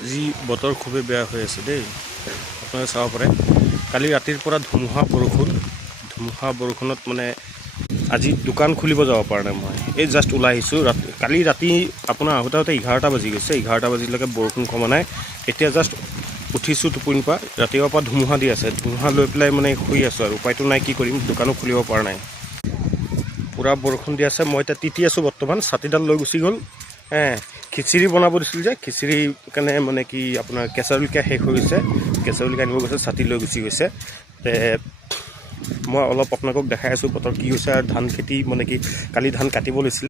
আজি বতৰ খুবেই বেয়া হৈ আছে দেই, আপোনালোকে চাব পাৰে। কালি ৰাতিৰ পৰা ধুমুহা বৰষুণত মানে আজি দোকান খুলিব যাব পৰা নাই। মই এই জাষ্ট ওলাই আহিছোঁ। কালি ৰাতি আপোনাৰ আহোঁতে 11টা বাজি গৈছে। 11টা বাজিলৈকে বৰষুণ কমা নাই। এতিয়া জাষ্ট উঠিছোঁ টোপনিৰ পৰা। ৰাতিপুৱাৰ পৰা ধুমুহা দি আছে। ধুমুহা লৈ পেলাই মানে শুই আছোঁ আৰু উপায়টো নাই, কি কৰিম, দোকানো খুলিব পৰা নাই। পূৰা বৰষুণ দি আছে। মই এতিয়া তিতি আছোঁ বৰ্তমান। ছাতিডাল লৈ গুচি গ'ল। খিচিৰি বনাব দিছিল যে, খিচিৰি কাৰণে মানে কি আপোনাৰ কেঁচা জলকীয়া শেষ হৈ গৈছে। কেঁচা জলকীয়া আনিব গৈছে, ছাতি লৈ গুচি গৈছে। মই অলপ আপোনালোকক দেখাই আছোঁ বতৰ কি হৈছে। আৰু ধান খেতি মানে কি কালি ধান কাটিব লৈছিল,